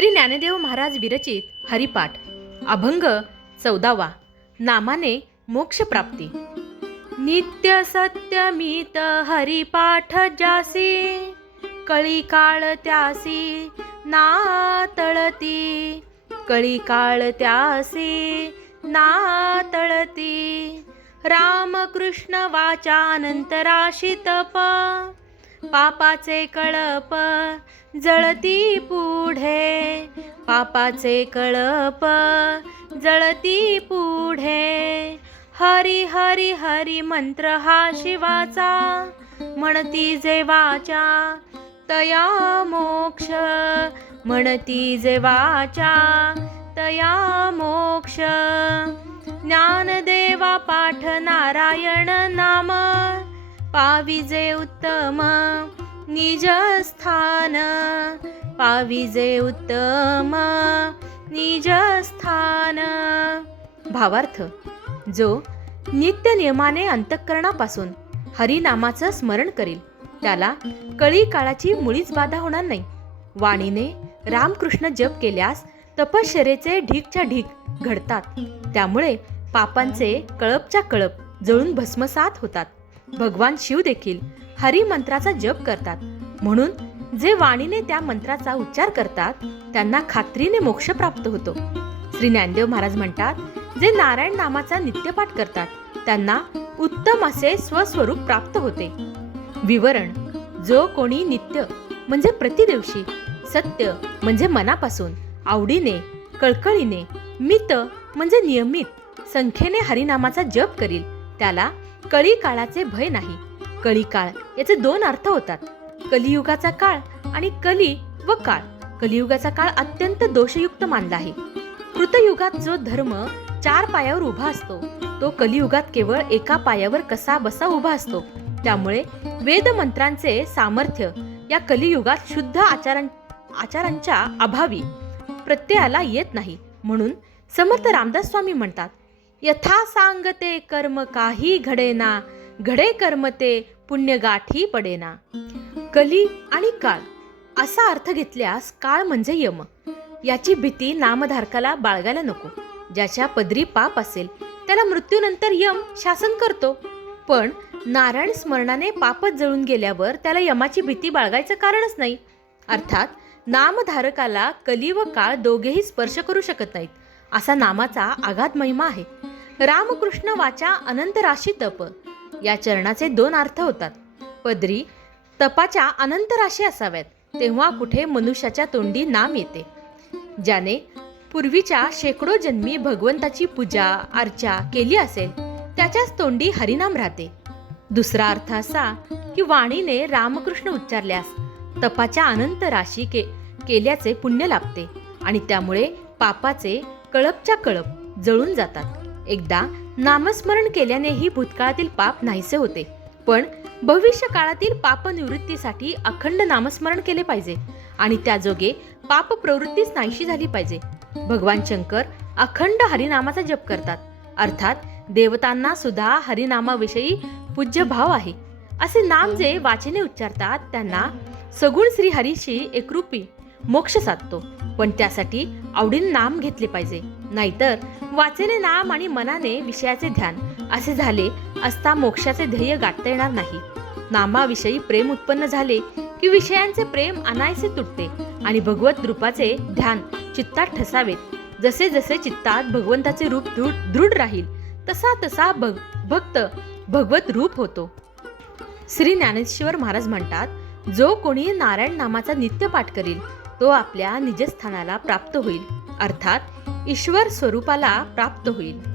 श्री ज्ञानदेव महाराज विरचित हरिपाठ. अभंग चौदावा. नामाने मोक्षप्राप्ती. नित्य सत्यमित हरिपाठ जासी. कळी काळ त्यासी नातळती. कळी काळ त्यासी नातळती. रामकृष्ण वाचानंतराशी तप. पापाचे कळप जळती पुढे. पापाचे कळप जळती पुढे. हरी हरी हरी मंत्र हा शिवाचा. म्हणती जे वाचा तया मोक्ष. म्हणती जे वाचा तया मोक्ष. ज्ञानदेवा पाठ नारायण नाम. पाविजे उत्तम निज स्थान पाविजे उत्तम निज स्थान. भावार्थ जो नित्य नियमाने अंतःकरणापासून हरिनामाचं स्मरण करील त्याला कळी काळाची मुळीच बाधा होणार नाही. वाणीने रामकृष्ण जप केल्यास तपश्चरेचे ढीकच्या ढीक घडतात. त्यामुळे पापांचे कळपच्या कळप जळून भस्मसात होतात. भगवान शिव देखील हरी मंत्राचा जप करतात. म्हणून जे वाणीने त्या मंत्राचा उच्चार करतात त्यांना खात्रीने मोक्ष प्राप्त होतो. श्री ज्ञानदेव महाराज म्हणतात जे नारायण नामाचा नित्यपाठ करतात त्यांना उत्तम असे स्वस्वरूप प्राप्त होते. विवरण जो कोणी नित्य म्हणजे प्रतिदिवशी सत्य म्हणजे मनापासून आवडीने कळकळीने मित म्हणजे नियमित संख्येने हरिनामाचा जप करील त्याला कळी काळाचे भय नाही. कळी काळ याचे दोन अर्थ होतात. कलियुगाचा काळ आणि कली व काळ. कलियुगाचा काळ अत्यंत दोषयुक्त मानला आहे. कृतयुगात जो धर्म चार पायावर उभा असतो तो कलियुगात केवळ एका पायावर कसा बसा उभा असतो. त्यामुळे वेद मंत्रांचे सामर्थ्य या कलियुगात शुद्ध आचारां आचारांच्या अभावी प्रत्ययाला येत नाही. म्हणून समर्थ रामदास स्वामी म्हणतात यथा सांगते कर्म काही घडेना घडे कर्म ते पुण्यगाठी पडेना. कली आणि काळ असा अर्थ घेतल्यास काळ म्हणजे यम. याची भीती नामधारकाला बाळगायला नको. ज्याच्या पदरी पाप असेल त्याला मृत्यूनंतर यम शासन करतो. पण नारायण स्मरणाने पापच जळून गेल्यावर त्याला यमाची भीती बाळगायचं कारणच नाही. अर्थात नामधारकाला कली व काळ दोघेही स्पर्श करू शकत नाहीत. असा नामाचा आघात महिमा आहे. रामकृष्ण वाचा अनंत राशी तप. या चरणाचे दोन अर्थ होतात. पदरी तपाच्या अनंत राशी असाव्यात तेव्हा कुठे मनुष्याच्या तोंडी नाम येते. ज्याने पूर्वीच्या शेकडो जन्मी भगवंताची पूजा अर्चा केली असेल त्याच्याच तोंडी हरिनाम राहते. दुसरा अर्थ असा की वाणीने रामकृष्ण उच्चारल्यास तपाच्या अनंत राशी के केल्याचे पुण्य लाभते आणि त्यामुळे पापाचे कळपच्या कळप जळून जातात. एकदा नामस्मरण केल्यानेही भूतकाळातील पाप नाहीसे होते. पण भविष्य काळातील पापनिवृत्तीसाठी अखंड नामस्मरण केले पाहिजे आणि त्याजोगे पाप प्रवृत्तीच नाहीशी झाली पाहिजे. भगवान शंकर अखंड हरिनामाचा जप करतात. अर्थात देवतांना सुद्धा हरिनामाविषयी पूज्य भाव आहे. असे नाम जे वाचेने उच्चारतात त्यांना सगुण श्री हरीशी एकरूपी मोक्ष साधतो. पण त्यासाठी आवडीने नाम घेतले पाहिजे. नाहीतर वाचेने नाम आणि मनाने विषयाचे ध्यान असे झाले असता मोक्षाचे ध्येय गाठता येणार नाही. नामाविषयी प्रेम उत्पन्न झाले की विषयांचे प्रेम अनायसे तुटते आणि भगवत रूपाचे ध्यान चित्तात ठसावेत जसे जसे चित्तात भगवंताचे रूप दृढ राहील तसा तसा भग भक्त भगवत रूप होतो. श्री ज्ञानेश्वर महाराज म्हणतात जो कोणी नारायण नामाचा नित्य पाठ करील तो आपल्या निजस्थानाला प्राप्त होईल. अर्थात ईश्वर स्वरूपाला प्राप्त होईल.